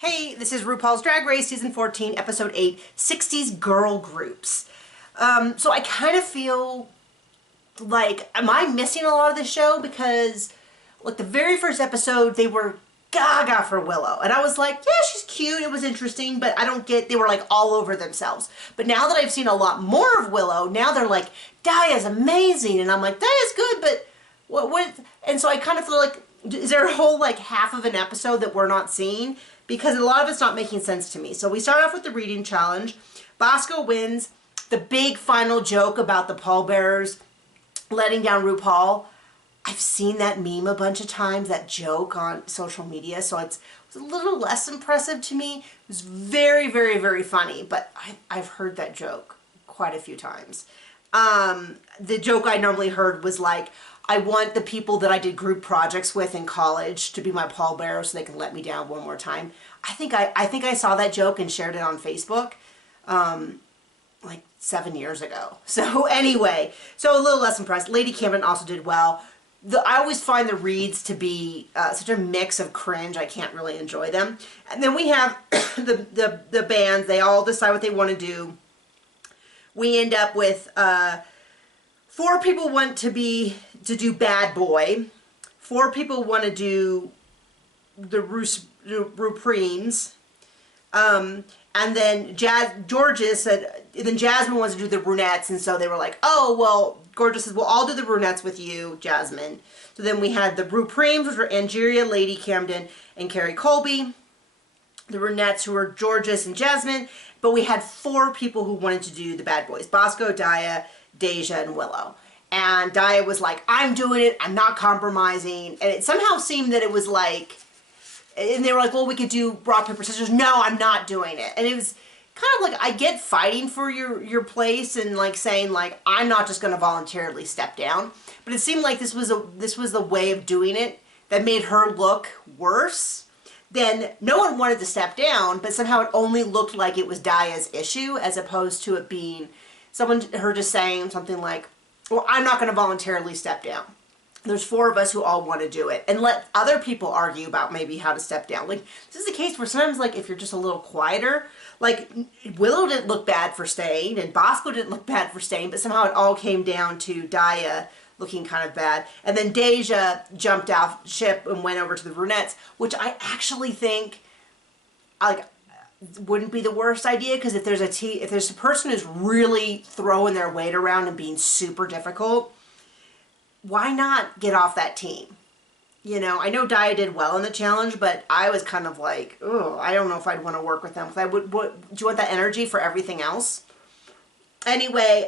Hey, this is RuPaul's Drag Race Season 14, Episode 8, 60s Girl Groups. So I kind of feel like, am I missing a lot of the show? Because, like, the very first episode, they were gaga for Willow. And I was like, yeah, she's cute, it was interesting, but I don't get, they were like all over themselves. But now that I've seen a lot more of Willow, now they're like, Daya's amazing. And I'm like, Daya's good, but what? And so I kind of feel like, is there a whole like half of an episode that we're not seeing? Because a lot of it's not making sense to me. So we start off with the reading challenge. Bosco wins. The big final joke about the pallbearers letting down RuPaul. I've seen that meme a bunch of times, that joke on social media, so it's a little less impressive to me. It was very, very, very funny, but I've heard that joke quite a few times. The joke I normally heard was like, I want the people that I did group projects with in college to be my pallbearer so they can let me down one more time. I think I saw that joke and shared it on Facebook like 7 years ago. So anyway, so a little less impressed. Lady Camden also did well. I always find the reads to be such a mix of cringe. I can't really enjoy them. And then we have the bands. They all decide what they want to do. We end up with 4 people want to do Bad Boy. 4 people want to do the Rupreens. And then Georges said, then Jasmine wants to do the brunettes, and so they were like, oh, well, Gorgeous says, well, I'll do the brunettes with you, Jasmine. So then we had the Rupreens, which were Angeria, Lady Camden, and Carrie Colby. The brunettes, who were Georges and Jasmine. But we had 4 people who wanted to do the bad boys: Bosco, Daya, Deja, and Willow. And Daya was like, I'm doing it, I'm not compromising. And it somehow seemed that it was like, and they were like, well, we could do rock, paper, scissors. No, I'm not doing it. And it was kind of like, I get fighting for your place and like saying like, I'm not just going to voluntarily step down. But it seemed like this was the way of doing it that made her look worse. Then no one wanted to step down, but somehow it only looked like it was Daya's issue, as opposed to it being her just saying something like, well, I'm not going to voluntarily step down. There's 4 of us who all want to do it, and let other people argue about maybe how to step down. Like, this is a case where sometimes, like, if you're just a little quieter, like, Willow didn't look bad for staying, and Bosco didn't look bad for staying, but somehow it all came down to Daya looking kind of bad. And then Deja jumped off ship and went over to the brunettes, which I actually think, like, wouldn't be the worst idea, because if there's a person who's really throwing their weight around and being super difficult, why not get off that team? You know, I know Daya did well in the challenge, but I was kind of like, oh, I don't know if I'd want to work with them. Because do you want that energy for everything else? Anyway,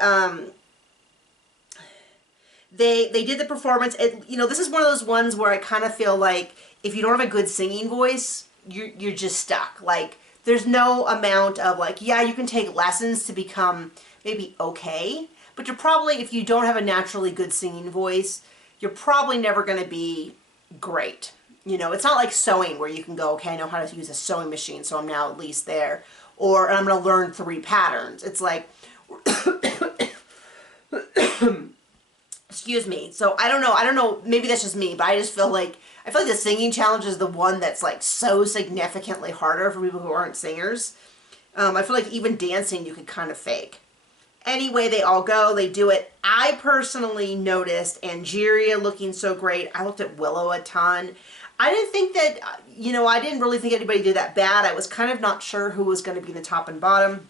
they did the performance. You know, this is one of those ones where I kind of feel like if you don't have a good singing voice, you're just stuck. Like, there's no amount of like, yeah, you can take lessons to become maybe okay. But you're probably, if you don't have a naturally good singing voice, you're probably never going to be great. You know, it's not like sewing where you can go, okay, I know how to use a sewing machine, so I'm now at least there. Or I'm going to learn 3 patterns. It's like, excuse me. So I don't know, maybe that's just me, but I just feel like the singing challenge is the one that's like so significantly harder for people who aren't singers. I feel like even dancing you could kind of fake. Anyway, they all go, they do it. I personally noticed Angeria looking so great. I looked at Willow a ton. I didn't think that, you know, I didn't really think anybody did that bad. I was kind of not sure who was going to be the top and bottom.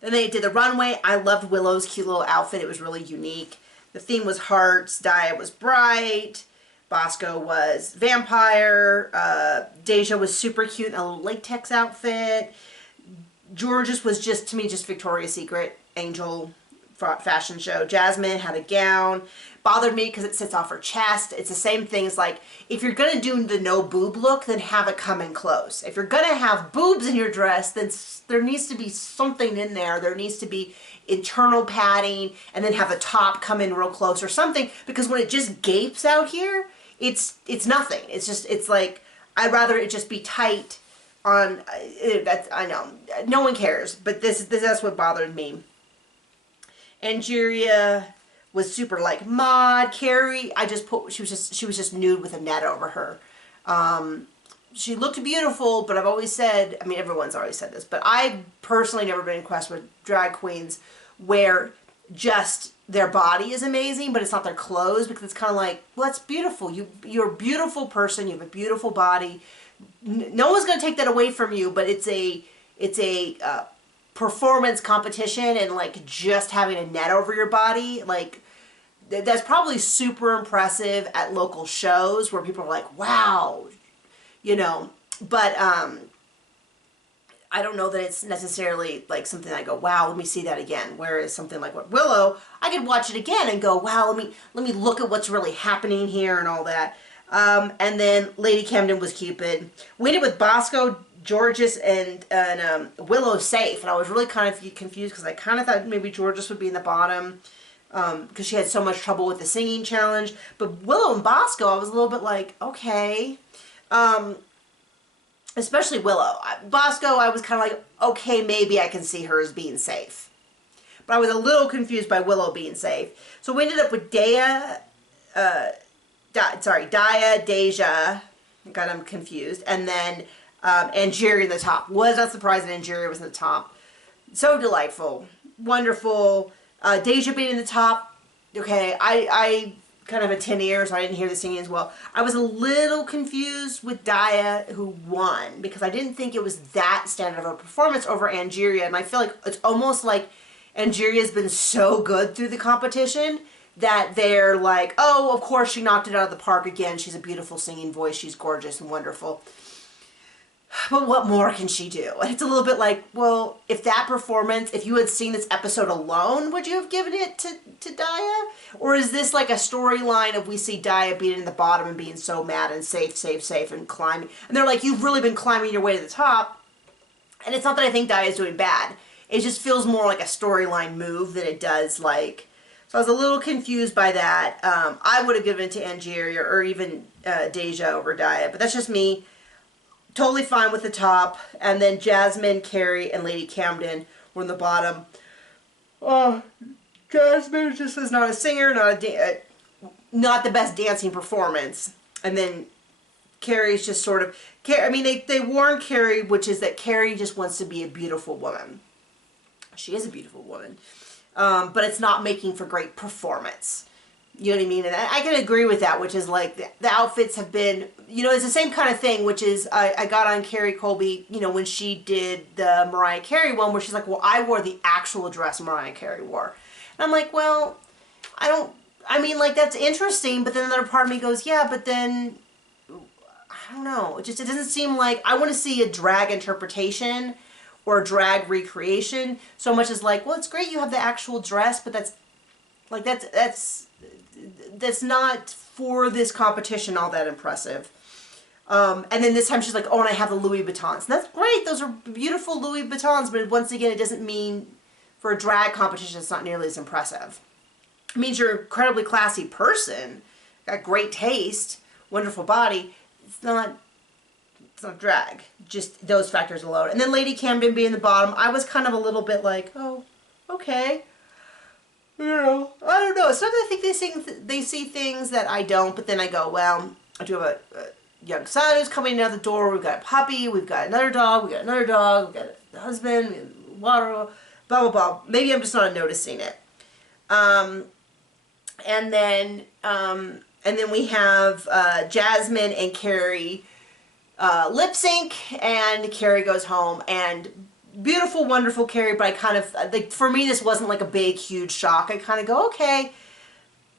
Then they did the runway. I loved Willow's cute little outfit. It was really unique. The theme was hearts. Daya was bright. Bosco was vampire. Deja was super cute in a little latex outfit. Georges was just, to me, just Victoria's Secret angel fashion show. Jasmine had a gown. Bothered me because it sits off her chest. It's the same thing as like, if you're going to do the no boob look, then have it come in close. If you're going to have boobs in your dress, then there needs to be something in there. There needs to be internal padding, and then have the top come in real close or something, because when it just gapes out here, it's nothing. It's like, I'd rather it just be tight on, I know, no one cares, but that's what bothered me. Angeria was super like Maud. Carrie, she was just nude with a net over her. she looked beautiful, but I've always said, I mean, everyone's always said this, but I've personally never been impressed with drag queens where just their body is amazing, but it's not their clothes, because it's kind of like, well, that's beautiful. You're a beautiful person. You have a beautiful body. No one's going to take that away from you, but it's a performance competition, and like just having a net over your body, like that's probably super impressive at local shows where people are like, wow, you know, but I don't know that it's necessarily like something I go, wow, let me see that again. Whereas something like what Willow, I could watch it again and go, wow, let me look at what's really happening here and all that. And then Lady Camden was Cupid. We ended with Bosco, Georges, and Willow safe, and I was really kind of confused because I kind of thought maybe Georges would be in the bottom because she had so much trouble with the singing challenge. But Willow and Bosco, I was a little bit like, okay. Especially Willow. Bosco, I was kind of like, okay, maybe I can see her as being safe. But I was a little confused by Willow being safe. So we ended up with Deja, Deja, got them confused, and then Angeria in the top. Was not surprised that Angeria was in the top. So delightful. Wonderful. Deja being in the top. Okay, I kind of a tin ear, so I didn't hear the singing as well. I was a little confused with Daya, who won, because I didn't think it was that standard of a performance over Angeria, and I feel like it's almost like Angeria's been so good through the competition that they're like, oh, of course she knocked it out of the park again. She's a beautiful singing voice. She's gorgeous and wonderful. But what more can she do? And it's a little bit like, well, if that performance, if you had seen this episode alone, would you have given it to Daya? Or is this like a storyline of we see Daya being in the bottom and being so mad and safe and climbing? And they're like, you've really been climbing your way to the top. And it's not that I think Daya's doing bad. It just feels more like a storyline move than it does like... So I was a little confused by that. I would have given it to Angeria or even Deja over Daya. But that's just me. Totally fine with the top. And then Jasmine, Carrie, and Lady Camden were in the bottom. Oh, Jasmine just is not a singer, not the best dancing performance. And then Carrie's just sort of... I mean, they warned Carrie, which is that Carrie just wants to be a beautiful woman. She is a beautiful woman. But it's not making for great performance. You know what I mean? And I can agree with that, which is like the outfits have been, you know, it's the same kind of thing, which is I got on Carrie Colby, you know, when she did the Mariah Carey one where she's like, well, I wore the actual dress Mariah Carey wore. And I'm like, well, I mean, like, that's interesting, but then another part of me goes, yeah, but then, I don't know. It doesn't seem like, I want to see a drag interpretation or a drag recreation so much as like, well, it's great you have the actual dress, but that's not for this competition all that impressive. And then this time she's like, oh, and I have the Louis Vuittons. And that's great. Those are beautiful Louis Vuittons. But once again, it doesn't mean for a drag competition it's not nearly as impressive. It means you're an incredibly classy person, got great taste, wonderful body. It's not drag. Just those factors alone. And then Lady Camden being the bottom, I was kind of a little bit like, oh, okay. You know, I don't know. Sometimes I think they see things that I don't, but then I go, well, I do have a young son who's coming out the door. We've got a puppy. We've got another dog. We've got another dog. We've got a husband. We have water. Blah, blah, blah. Maybe I'm just not noticing it. And then we have Jasmine and Carrie lip sync, and Carrie goes home, and beautiful, wonderful Carrie, but I kind of, like, for me, this wasn't like a big, huge shock. I kind of go, okay,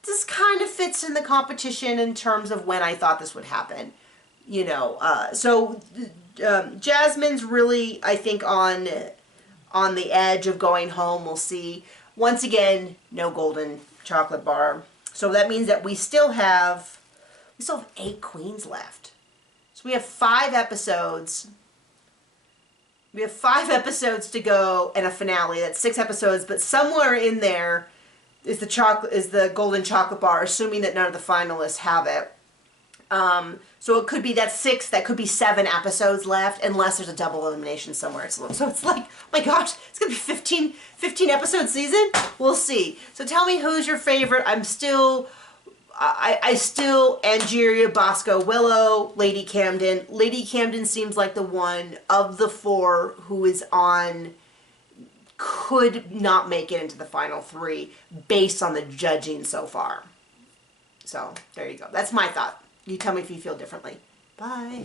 this kind of fits in the competition in terms of when I thought this would happen, you know. So Jasmine's really, I think, on the edge of going home. We'll see. Once again, no golden chocolate bar. So that means that we still have 8 queens left. So we have 5 episodes. We have 5 episodes to go and a finale. That's 6 episodes, but somewhere in there is the golden chocolate bar, assuming that none of the finalists have it. So it could be that's 6. That could be 7 episodes left, unless there's a double elimination somewhere. So it's like, oh my gosh, it's gonna be 15 episode season. We'll see. So tell me who's your favorite. I still, Angeria, Bosco, Willow, Lady Camden. Lady Camden seems like the one of the 4 who is on, could not make it into the final 3 based on the judging so far. So, there you go. That's my thought. You tell me if you feel differently. Bye.